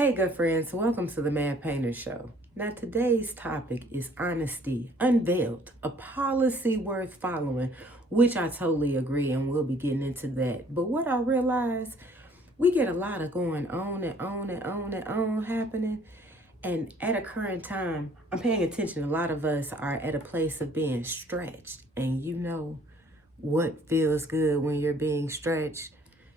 Hey, good friends, welcome to the Mad Painter Show. Now, today's topic is honesty, unveiled, a policy worth following, which I totally agree, and we'll be getting into that. But what I realize, we get a lot of going on and on and on and on happening. And at a current time, I'm paying attention. A lot of us are at a place of being stretched. And you know what feels good when you're being stretched?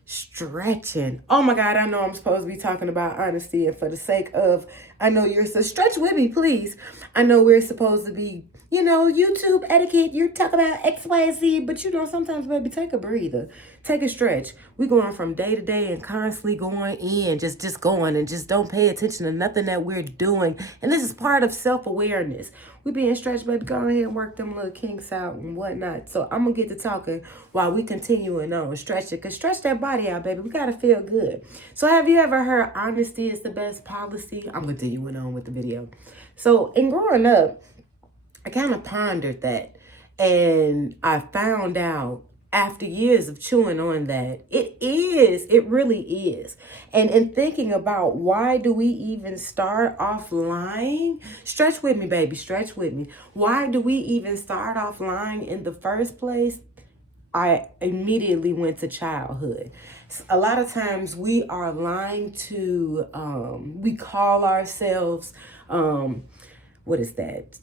Stretching. Oh my God, I know I'm supposed to be talking about honesty, and for the sake of, I know you're so stretch with me, please. I know we're supposed to be, YouTube etiquette. You talk about XYZ, but sometimes, baby, take a breather, take a stretch. We going from day to day and constantly going in, just going, and just don't pay attention to nothing that we're doing. And this is part of self-awareness. We being stretched, baby. Go ahead and work them little kinks out and whatnot. So I'm gonna get to talking while we continuing on. Stretch it, cause stretch that body out, baby. We gotta feel good. So have you ever heard honesty is the best policy? I'm continuing on with the video. So in growing up, I kind of pondered that, and I found out after years of chewing on that, it really is. And in thinking about why do we even start off lying? Stretch with me, baby, stretch with me. Why do we even start off lying in the first place? I immediately went to childhood. A lot of times we are lying to, we call ourselves, what is that?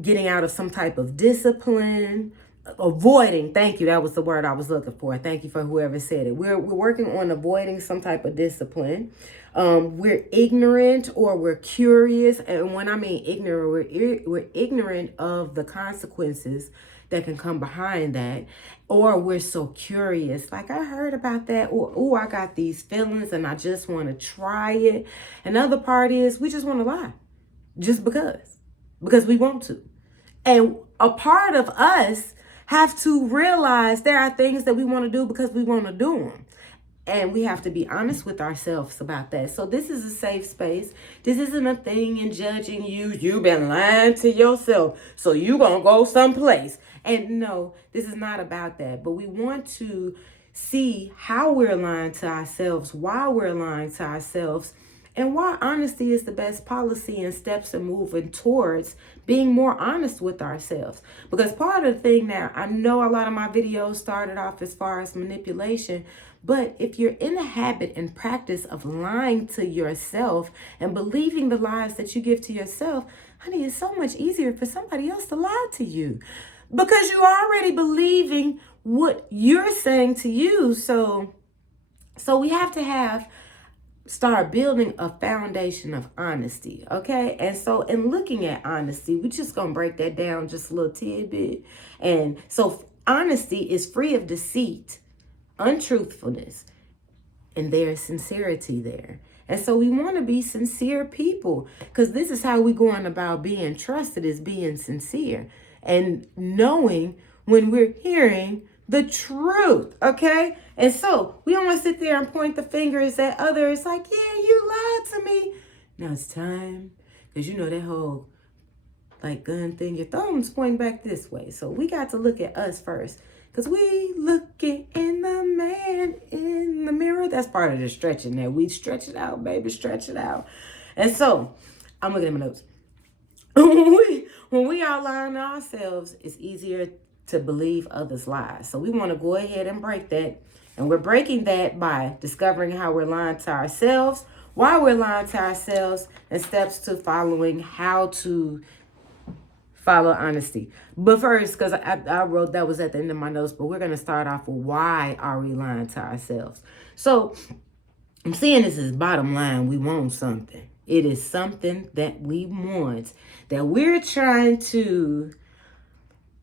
Getting out of some type of discipline, avoiding. Thank you. That was the word I was looking for. Thank you for whoever said it. We're working on avoiding some type of discipline. We're ignorant or we're curious. And when I mean ignorant, we're ignorant of the consequences that can come behind that. Or we're so curious, like I heard about that, or oh, I got these feelings and I just want to try it. Another part is we just want to lie. Just because we want to. And a part of us have to realize there are things that we want to do because we want to do them. And we have to be honest with ourselves about that. So this is a safe space. This isn't a thing in judging you. You've been lying to yourself, so you gonna go someplace. And no, this is not about that. But we want to see how we're lying to ourselves, why we're lying to ourselves, and why honesty is the best policy and steps in moving towards being more honest with ourselves. Because part of the thing now, I know a lot of my videos started off as far as manipulation, but if you're in the habit and practice of lying to yourself and believing the lies that you give to yourself, honey, it's so much easier for somebody else to lie to you because you're already believing what you're saying to you. So we have to start building a foundation of honesty, okay? And so in looking at honesty, we're just going to break that down just a little tidbit. And so honesty is free of deceit, untruthfulness, and there's sincerity there. And so we want to be sincere people, because this is how we're going about being trusted, is being sincere and knowing when we're hearing the truth, okay? And so we don't want to sit there and point the fingers at others like, yeah, you lied to me. Now it's time, because that whole like gun thing, your thumb's pointing back this way. So we got to look at us first, because we looking in the man in the mirror. That's part of the stretching there. We stretch it out, baby, stretch it out. And so I'm looking at my notes. when we are lying to ourselves, it's easier to believe others' lies. So we want to go ahead and break that. And we're breaking that by discovering how we're lying to ourselves, why we're lying to ourselves, and steps to following how to follow honesty. But first, because I wrote that was at the end of my notes, but we're going to start off with why are we lying to ourselves. So I'm saying this is bottom line. We want something. It is something that we want, that we're trying to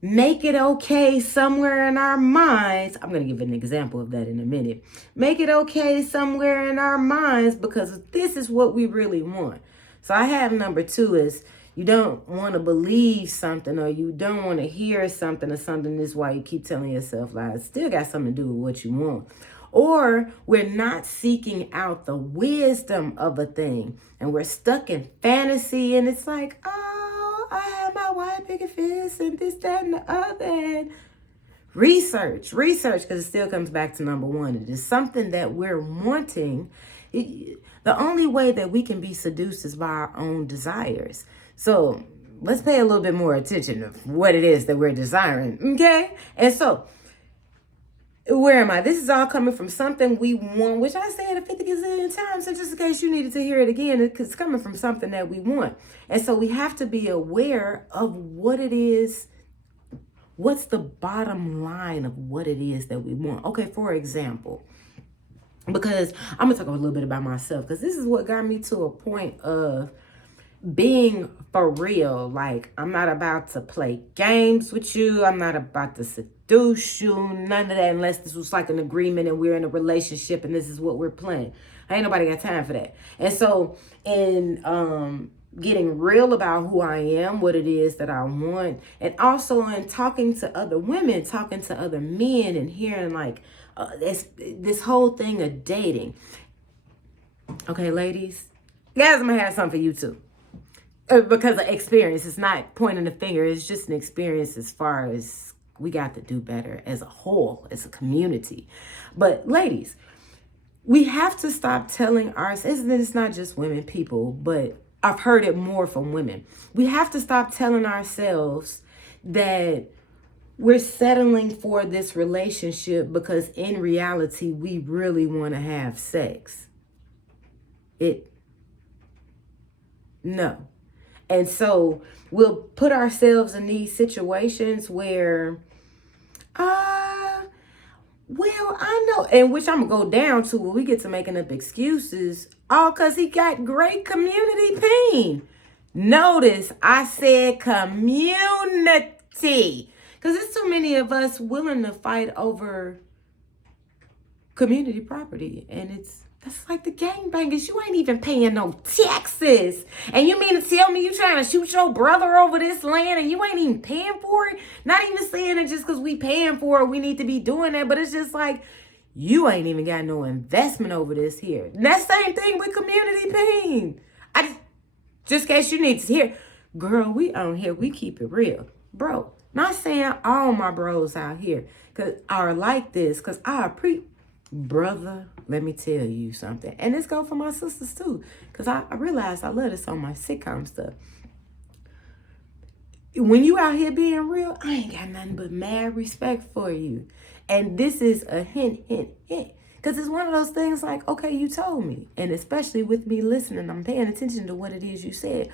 make it okay somewhere in our minds. I'm going to give an example of that in a minute. Make it okay somewhere in our minds because this is what we really want. So I have number 2 is you don't want to believe something, or you don't want to hear something, or something is why you keep telling yourself lies. Still got something to do with what you want. Or we're not seeking out the wisdom of a thing, and we're stuck in fantasy, and it's like, oh, I have my white picket fence and this, that, and the other. And research, because it still comes back to number 1. It is something that we're wanting. The only way that we can be seduced is by our own desires. So let's pay a little bit more attention to what it is that we're desiring, okay? And so, where am I? This is all coming from something we want, which I said 50 gazillion times. So just in case you needed to hear it again, it's coming from something that we want. And so we have to be aware of what it is. What's the bottom line of what it is that we want? Okay, for example, because I'm going to talk a little bit about myself, because this is what got me to a point of being for real. Like, I'm not about to play games with you. I'm not about to seduce you. None of that, unless this was like an agreement and we're in a relationship and this is what we're playing. Ain't nobody got time for that. And so in getting real about who I am, what it is that I want, and also in talking to other women, talking to other men, and hearing like this whole thing of dating. Okay, ladies, guys, I'm gonna have something for you too. Because of experience. It's not pointing the finger. It's just an experience as far as we got to do better as a whole, as a community. But ladies, we have to stop telling ourselves, it's not just women, people, but I've heard it more from women. We have to stop telling ourselves that we're settling for this relationship because in reality, we really want to have sex. No. And so we'll put ourselves in these situations where, well, I know, and which I'm going to go down to when we get to making up excuses, all because he got great community pain. Notice I said community, because there's too many of us willing to fight over community property, and that's like the gangbangers. You ain't even paying no taxes. And you mean to tell me you trying to shoot your brother over this land and you ain't even paying for it? Not even saying it just because we paying for it, we need to be doing that. But it's just like, you ain't even got no investment over this here. And that same thing with community pain. Just in case you need to hear, girl, we on here, we keep it real. Bro, not saying all my bros out here are like this, because brother, let me tell you something. And this go for my sisters too, because I realize I love this on my sitcom stuff. When you out here being real, I ain't got nothing but mad respect for you. And this is a hint. Because it's one of those things like, okay, you told me. And especially with me listening, I'm paying attention to what it is you said.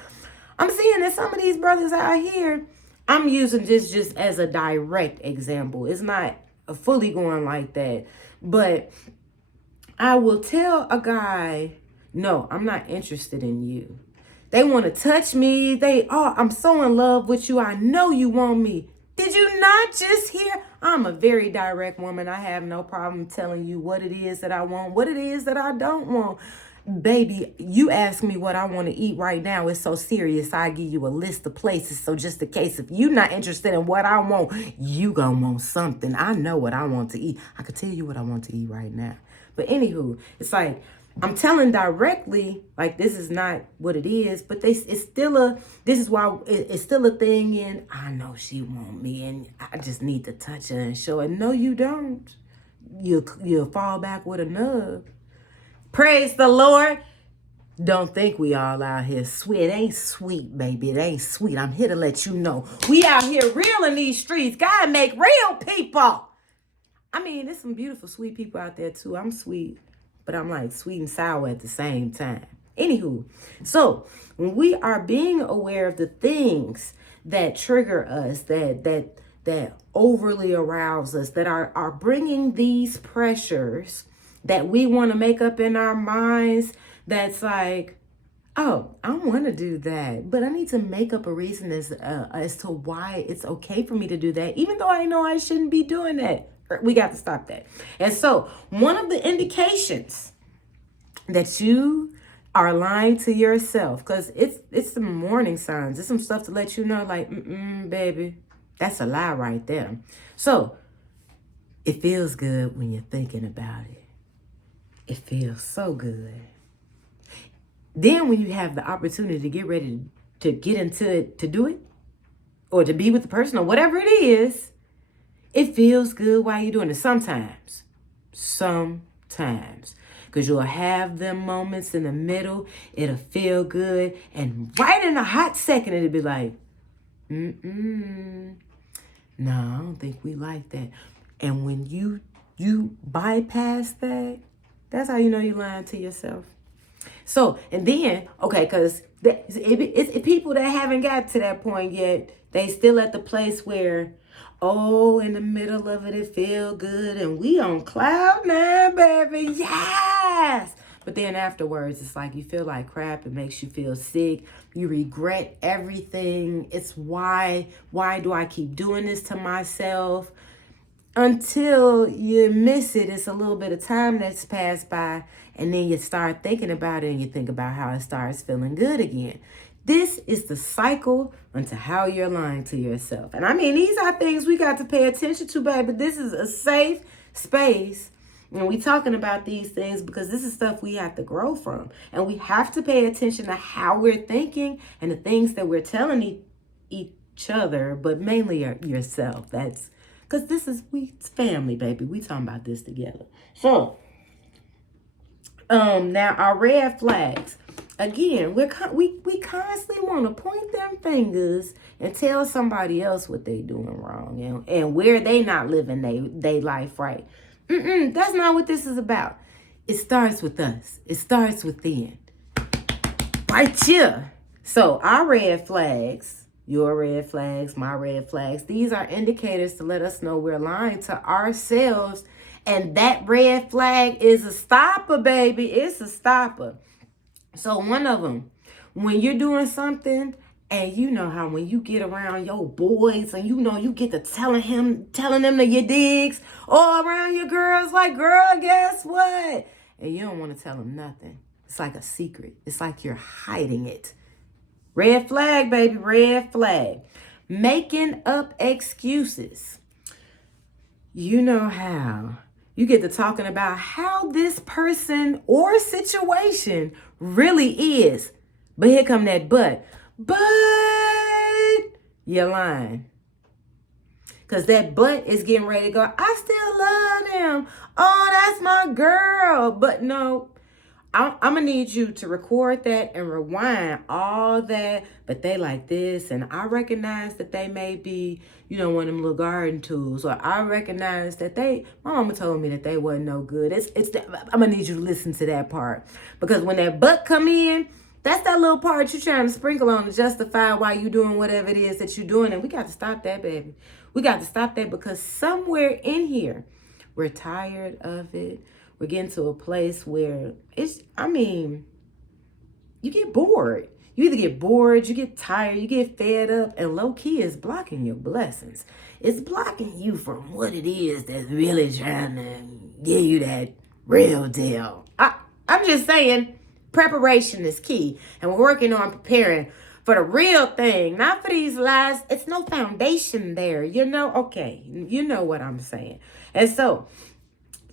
I'm seeing that some of these brothers out here, I'm using this just as a direct example. It's not fully going like that. But I will tell a guy, no, I'm not interested in you. They want to touch me. I'm so in love with you. I know you want me. Did you not just hear? I'm a very direct woman. I have no problem telling you what it is that I want, what it is that I don't want. Baby, you ask me what I want to eat right now. It's so serious. I give you a list of places. So just in case if you're not interested in what I want, you gonna want something. I know what I want to eat. I could tell you what I want to eat right now. But anywho, it's like I'm telling directly, like this is not what it is, but this is still a thing. And I know she want me, and I just need to touch her and show her. No, you don't. You'll fall back with a nub. Praise the Lord. Don't think we all out here sweet. It ain't sweet, baby. It ain't sweet. I'm here to let you know. We out here real in these streets. God make real people. I mean, there's some beautiful, sweet people out there too. I'm sweet, but I'm like sweet and sour at the same time. Anywho, so when we are being aware of the things that trigger us, that overly arouse us, that are bringing these pressures that we want to make up in our minds, that's like, oh, I want to do that, but I need to make up a reason as to why it's okay for me to do that, even though I know I shouldn't be doing that. We got to stop that. And so one of the indications that you are lying to yourself, because it's some warning signs, it's some stuff to let you know, like, baby, that's a lie right there. So it feels good when you're thinking about it. It feels so good. Then when you have the opportunity to get ready to get into it, to do it, or to be with the person, or whatever it is, it feels good while you're doing it. Sometimes. Because you'll have them moments in the middle. It'll feel good. And right in a hot second, it'll be like, no, I don't think we like that. And when you bypass that, that's how you know you're lying to yourself. So, and then, okay, because it's people that haven't got to that point yet. They still at the place where, oh, in the middle of it, it feel good. And we on cloud nine, baby. Yes. But then afterwards, it's like you feel like crap. It makes you feel sick. You regret everything. It's why do I keep doing this to myself? Until you miss it, it's a little bit of time that's passed by, and then you start thinking about it and you think about how it starts feeling good again. This is the cycle unto how you're lying to yourself. And I mean, these are things we got to pay attention to, baby. This is a safe space. And we talking about these things because this is stuff we have to grow from. And we have to pay attention to how we're thinking and the things that we're telling each other, but mainly yourself. That's because this is it's family, baby. We talking about this together. So, now our red flags. Again, we constantly want to point them fingers and tell somebody else what they doing wrong and where they not living they life right. That's not what this is about. It starts with us. It starts within. Right here. So our red flags, your red flags, my red flags, these are indicators to let us know we're lying to ourselves. And that red flag is a stopper, baby. It's a stopper. So one of them, when you're doing something and you know how when you get around your boys and you know you get to telling them to your digs, or around your girls like, girl, guess what? And you don't want to tell them nothing. It's like a secret. It's like you're hiding it. Red flag, baby, red flag. Making up excuses. You know how you get to talking about how this person or situation really is. But here come that but. But you're lying. Because that but is getting ready to go, I still love them. Oh, that's my girl. But no, I'm going to need you to record that and rewind all that. But they like this. And I recognize that they may be, one of them little garden tools. Or I recognize that my mama told me that they wasn't no good. I'm going to need you to listen to that part. Because when that but come in, that's that little part you're trying to sprinkle on to justify why you doing whatever it is that you're doing. And we got to stop that, baby. We got to stop that because somewhere in here, we're tired of it. We're getting to a place where you get bored. You either get bored, you get tired, you get fed up, and low key is blocking your blessings. It's blocking you from what it is that's really trying to give you that real deal. I'm just saying, preparation is key, and we're working on preparing for the real thing, not for these lies. It's no foundation there, Okay, you know what I'm saying. And so,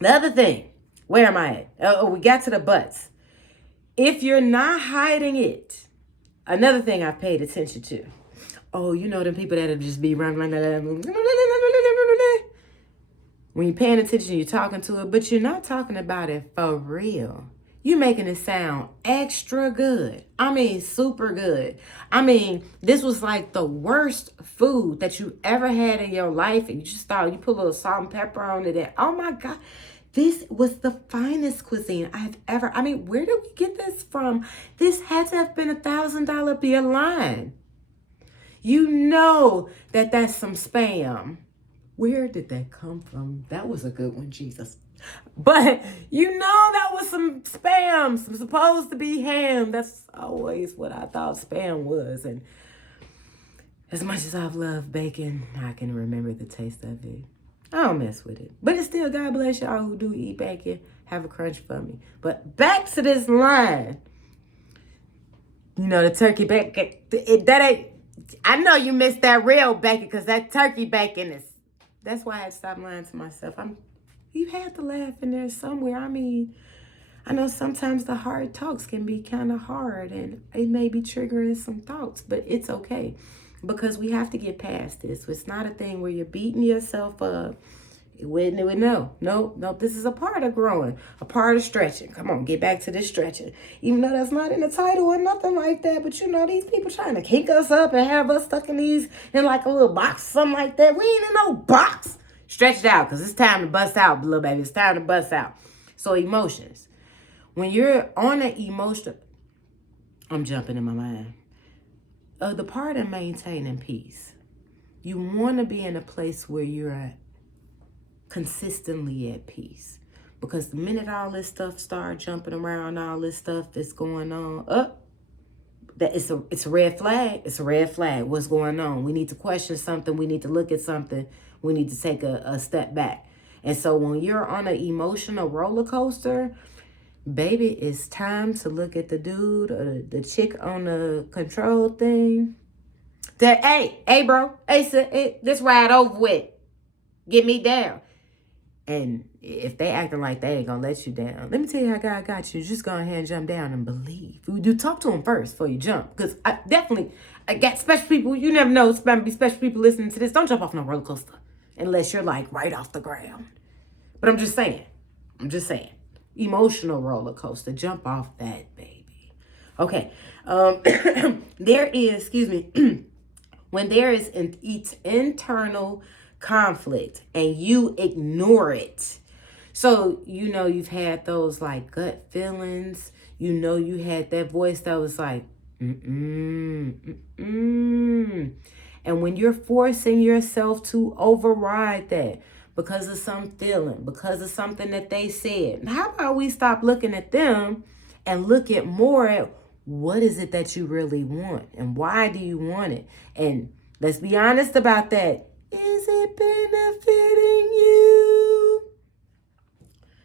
the other thing, where am I at? We got to the buts. If you're not hiding it, another thing I've paid attention to. Oh, them people that'll just be running. When you're paying attention, you're talking to it, but you're not talking about it for real. You're making it sound extra good. I mean, super good. I mean, this was like the worst food that you ever had in your life. And you just thought you put a little salt and pepper on it. And oh my God, this was the finest cuisine I've ever. I mean, where did we get this from? This had to have been $1,000 beer line. You know that's some spam. Where did that come from? That was a good one, Jesus. But that was some spam, some supposed to be ham. That's always what I thought spam was. And as much as I've loved bacon, I can remember the taste of it. I don't mess with it. But it's still, God bless y'all who do eat bacon. Have a crunch for me. But back to this line. The turkey bacon, that ain't, I know you missed that real bacon because that turkey bacon that's why I had to stop lying to myself. You had to laugh in there somewhere. I mean, I know sometimes the hard talks can be kind of hard and it may be triggering some thoughts, but it's okay because we have to get past this. It's not a thing where you're beating yourself up No. This is a part of growing, a part of stretching. Come on, get back to this stretching. Even though that's not in the title or nothing like that, but these people trying to kink us up and have us stuck in like a little box, something like that. We ain't in no box. Stretch it out, because it's time to bust out, little baby. It's time to bust out. So emotions. When you're on an emotional, I'm jumping in my mind. The part of maintaining peace. You want to be in a place where you're consistently at peace. Because the minute all this stuff start jumping around, all this stuff that's going on, that it's a red flag. It's a red flag. What's going on? We need to question something. We need to look at something. We need to take a step back. And so when you're on an emotional roller coaster, baby, it's time to look at the dude or the chick on the control thing. That, hey, bro, this ride over with. Get me down. And if they acting like they ain't gonna let you down, let me tell you how God got you. Just go ahead and jump down and believe. You talk to him first before you jump. Because I got special people. You never know. It's about to be special people listening to this. Don't jump off no roller coaster unless you're like right off the ground. But I'm just saying. Emotional roller coaster. Jump off that, baby. Okay. When there is internal conflict and you ignore it. So, you've had those like gut feelings. You had that voice that was like, And when you're forcing yourself to override that because of some feeling, because of something that they said, how about we stop looking at them and look at more at what is it that you really want and why do you want it? And let's be honest about that. Is it benefiting you?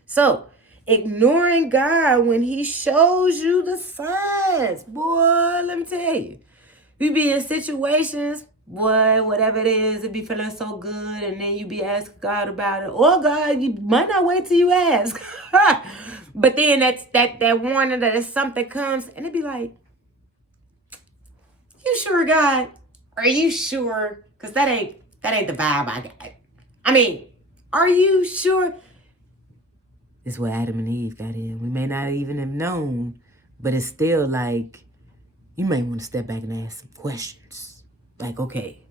So, ignoring God when he shows you the signs. Boy, let me tell you. You be in situations, boy, whatever it is, it be feeling so good, and then you be asking God about it. Or God, you might not wait till you ask. But then that warning that something comes, and it be like, you sure, God? Are you sure? Because that ain't the vibe I got. I mean, are you sure? This is where Adam and Eve got in. We may not even have known, but it's still like, you may want to step back and ask some questions. Like, okay,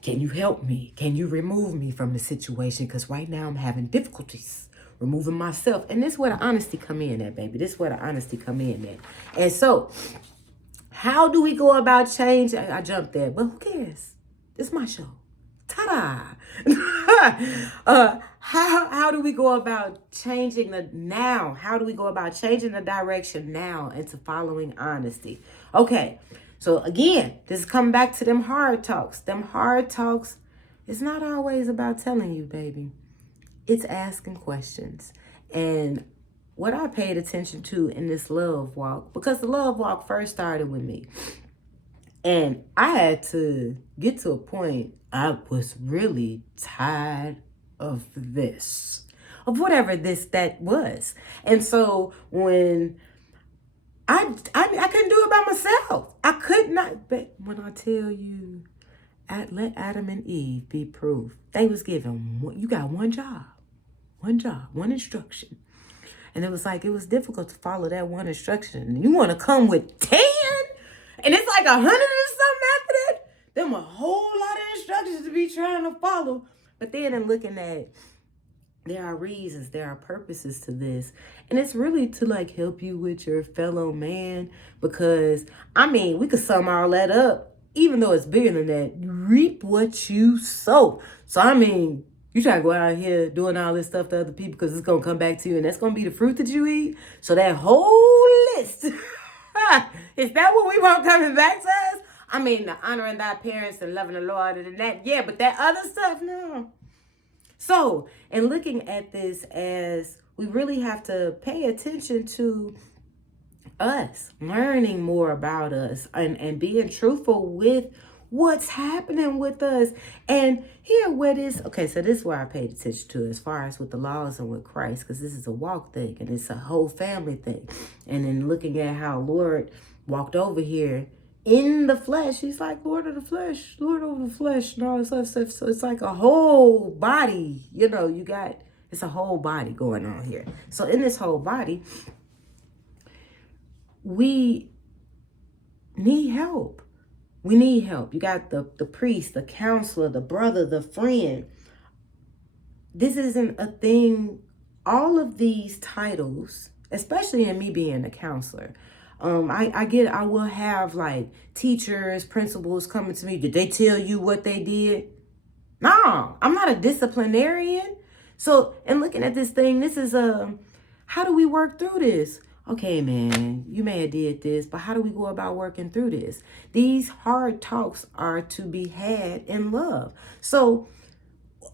can you help me? Can you remove me from the situation? Because right now I'm having difficulties removing myself. And this is where the honesty come in at, baby. This is where the honesty come in at. And so, how do we go about change? I jumped there, but who cares? This is my show. Ta-da! How do we go about changing now? How do we go about changing the direction now into following honesty? Okay, so again, this is coming back to them hard talks. Them hard talks, it's not always about telling you, baby. It's asking questions. And what I paid attention to in this love walk, because the love walk first started with me, and I had to get to a point I was really tired of this, of whatever that was. And so when I couldn't do it by myself. I could not. But when I tell you, let Adam and Eve be proof. They was given, you got one job, one instruction. And it was difficult to follow that one instruction. You want to come with 10? And it's like 100 or something after that. Them a whole lot of instructions to be trying to follow. But then in looking at, there are reasons, there are purposes to this. And it's really to like help you with your fellow man. Because, we could sum all that up. Even though it's bigger than that, you reap what you sow. So, you try to go out here doing all this stuff to other people because it's going to come back to you. And that's going to be the fruit that you eat. So that whole list, is that what we want coming back to us? The honoring thy parents and loving the Lord and that. Yeah, but that other stuff, no. So, in looking at this as we really have to pay attention to us, learning more about us and being truthful with what's happening with us. And here what is, okay, so this is where I paid attention to as far as with the laws and with Christ, because this is a walk thing and it's a whole family thing. And then looking at how Lord walked over here in the flesh, he's like Lord of the flesh, Lord of the flesh, and all this other stuff. So it's like a whole body, it's a whole body going on here. So in this whole body, we need help. We need help. You got the priest, the counselor, the brother, the friend. This isn't a thing. All of these titles, especially in me being a counselor, I will have like teachers, principals coming to me. Did they tell you what they did? No, I'm not a disciplinarian. So, and looking at this thing, this is how do we work through this? Okay, man, you may have did this, but how do we go about working through this? These hard talks are to be had in love. So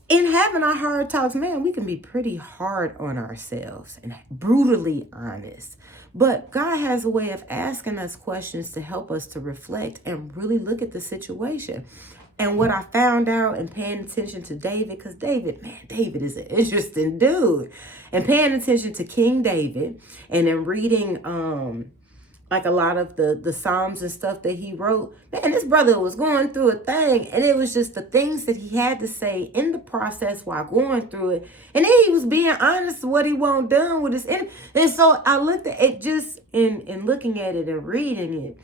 in having our hard talks, man, we can be pretty hard on ourselves and brutally honest. But God has a way of asking us questions to help us to reflect and really look at the situation. And what I found out and paying attention to David, because David is an interesting dude. And paying attention to King David and then reading like a lot of the Psalms and stuff that he wrote. Man, this brother was going through a thing, and it was just the things that he had to say in the process while going through it. And then he was being honest to what he won't done with his enemy. And so I looked at it just in looking at it and reading it.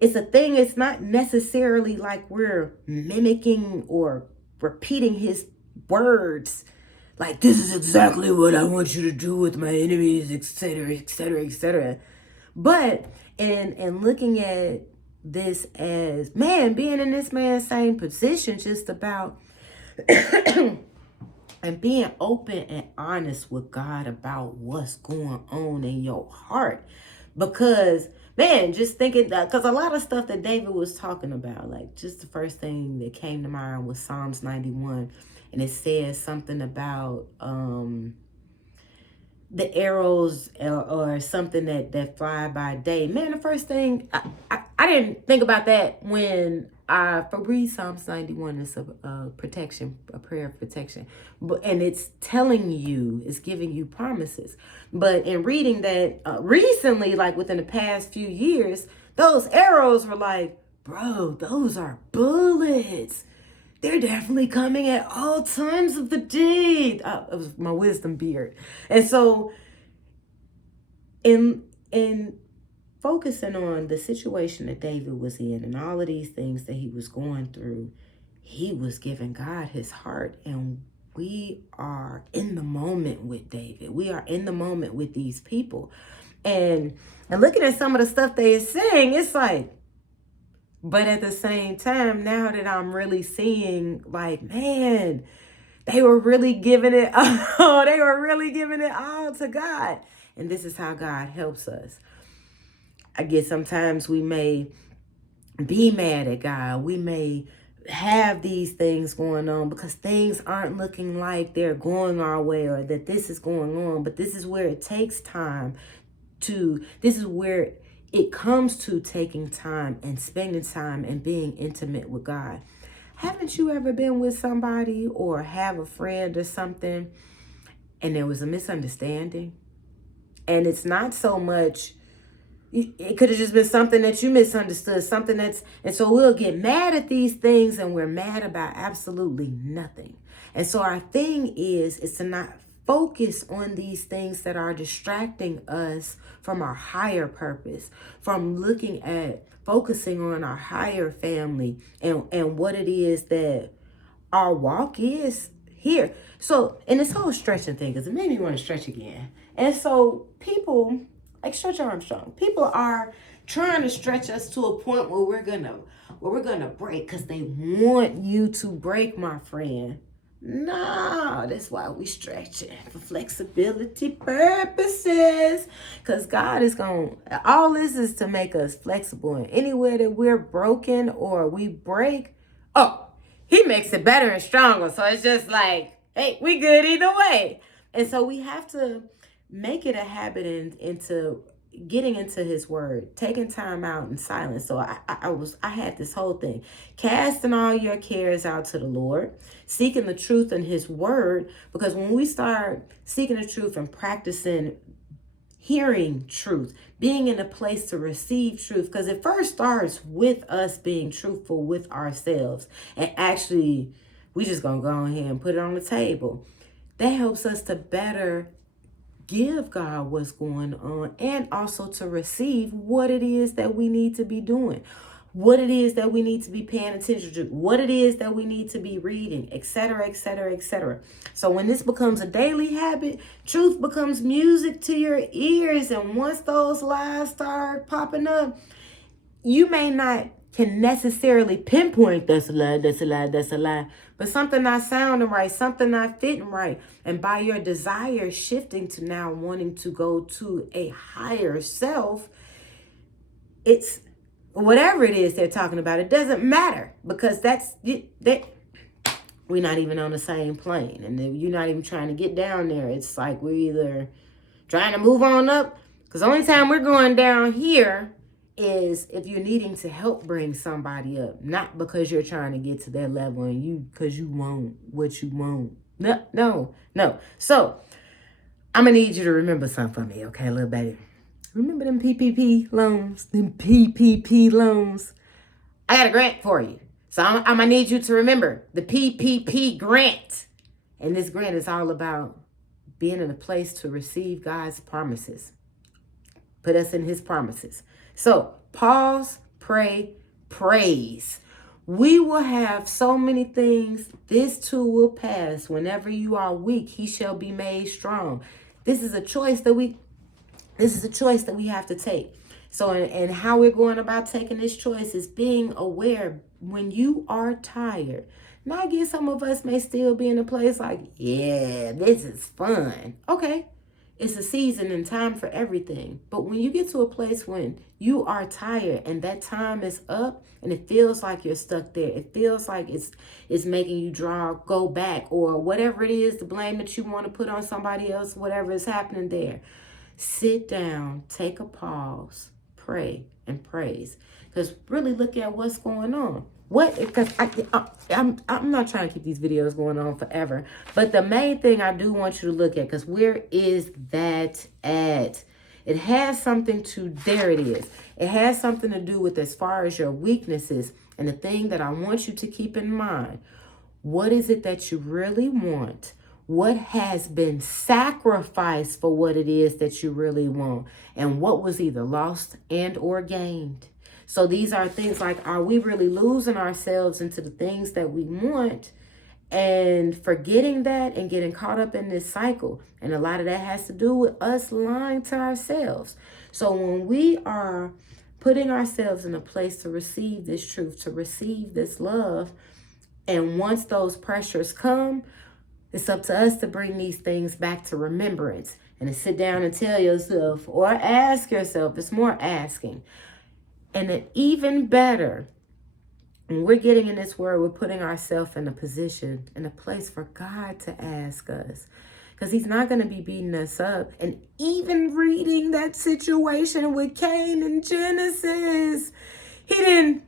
It's a thing. It's not necessarily like we're mimicking or repeating his words. Like, this is exactly what I want you to do with my enemies, etc., etc., etc. But and looking at this as, man, being in this man's same position, just about, and being open and honest with God about what's going on in your heart. Because, man, just thinking that, because a lot of stuff that David was talking about, like just the first thing that came to mind was Psalms 91. And it says something about the arrows or something that fly by day. Man, the first thing, I didn't think about that when I read Psalms 91. It's a protection, a prayer of protection. And it's telling you, it's giving you promises. But in reading that recently, like within the past few years, those arrows were like, bro, those are bullets. They're definitely coming at all times of the day. It was my wisdom beard. And so in focusing on the situation that David was in and all of these things that he was going through, he was giving God his heart. And we are in the moment with David. We are in the moment with these people. And looking at some of the stuff they are saying, it's like, but at the same time, now that I'm really seeing, like, man, they were really giving it all. They were really giving it all to God. And this is how God helps us. I guess sometimes we may be mad at God. We may have these things going on because things aren't looking like they're going our way or that this is going on. But this is where it takes time this is where it comes to taking time and spending time and being intimate with God. Haven't you ever been with somebody or have a friend or something and there was a misunderstanding? And it's not so much, it could have just been something that you misunderstood, and so we'll get mad at these things and we're mad about absolutely nothing. And so our thing is to not focus on these things that are distracting us from our higher purpose, from focusing on our higher family and what it is that our walk is here. So, and this whole stretching thing, because it made me want to stretch again. And so people, like Stretch Armstrong, people are trying to stretch us to a point where we're gonna break because they want you to break, my friend. No, that's why we stretch it for flexibility purposes. Because God is all this is to make us flexible. And anywhere that we're broken or we break, he makes it better and stronger. So it's just like, hey, we good either way. And so we have to make it a habit into getting into his word, taking time out in silence. So I had this whole thing, casting all your cares out to the Lord, seeking the truth in his word, because when we start seeking the truth and practicing hearing truth, being in a place to receive truth. Because it first starts with us being truthful with ourselves. And actually, we just going to go ahead and put it on the table. That helps us to better give God what's going on, and also to receive what it is that we need to be doing, what it is that we need to be paying attention to, what it is that we need to be reading, etc., etc., etc. So when this becomes a daily habit, truth becomes music to your ears. And once those lies start popping up, you may not can necessarily pinpoint that's a lie, that's a lie, that's a lie, but something not sounding right, something not fitting right. And by your desire shifting to now wanting to go to a higher self, it's whatever it is they're talking about. It doesn't matter, because that we're not even on the same plane, and you're not even trying to get down there. It's like we're either trying to move on up, because the only time we're going down here is if you're needing to help bring somebody up, not because you're trying to get to their level and because you want what you want. No. So I'm gonna need you to remember something for me, okay, little baby? Remember them PPP loans? Them PPP loans. I got a grant for you. So I'm gonna need you to remember the PPP grant. And this grant is all about being in a place to receive God's promises. Put us in his promises. So pause, pray, praise. We will have so many things. This too will pass. Whenever you are weak, he shall be made strong. This is a choice that we have to take. So, and how we're going about taking this choice is being aware when you are tired. Now, again, some of us may still be in a place like, yeah, this is fun. Okay. It's a season and time for everything. But when you get to a place when you are tired and that time is up and it feels like you're stuck there, it feels like it's making you go back, or whatever it is, the blame that you want to put on somebody else, whatever is happening there, sit down, take a pause, pray and praise. Because really look at what's going on. Because I'm not trying to keep these videos going on forever. But the main thing I do want you to look at, because where is that at? It has something to, there it is. It has something to do with as far as your weaknesses. And the thing that I want you to keep in mind, what is it that you really want? What has been sacrificed for what it is that you really want? And what was either lost and or gained? So these are things like, are we really losing ourselves into the things that we want and forgetting that and getting caught up in this cycle? And a lot of that has to do with us lying to ourselves. So when we are putting ourselves in a place to receive this truth, to receive this love, and once those pressures come, it's up to us to bring these things back to remembrance and to sit down and tell yourself or ask yourself. It's more asking. And then even better, when we're getting in this word, we're putting ourselves in a position, in a place for God to ask us. Because he's not going to be beating us up. And even reading that situation with Cain in Genesis, he didn't.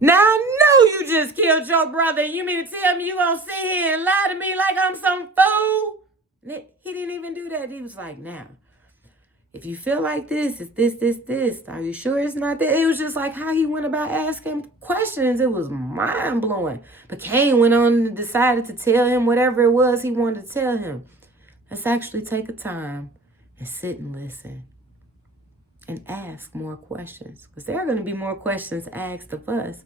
Now I know you just killed your brother. You mean to tell me you gonna sit here and lie to me like I'm some fool? He didn't even do that. He was like, now, if you feel like this, it's this. Are you sure it's not that? It was just like how he went about asking questions. It was mind blowing. But Cain went on and decided to tell him whatever it was he wanted to tell him. Let's actually take a time and sit and listen and ask more questions, because there are going to be more questions asked of us.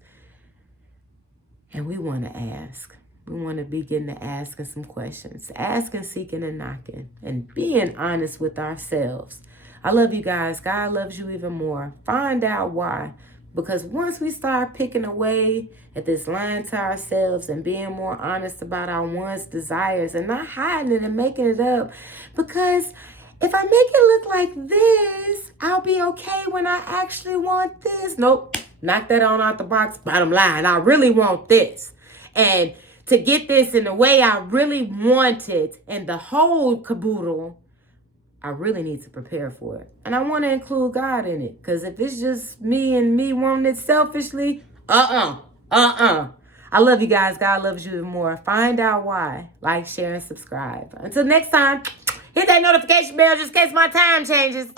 And we want to ask. We want to begin to asking some questions, asking, seeking, and knocking, and being honest with ourselves. I love you guys. God loves you even more. Find out why. Because once we start picking away at this lying to ourselves and being more honest about our wants, desires, and not hiding it and making it up, because if I make it look like this, I'll be okay when I actually want this. Nope. Knock that on out the box. Bottom line, I really want this. And to get this in the way I really want it and the whole caboodle, I really need to prepare for it. And I want to include God in it. Because if it's just me and me wanting it selfishly, I love you guys. God loves you even more. Find out why. Like, share, and subscribe. Until next time. Hit that notification bell just in case my time changes.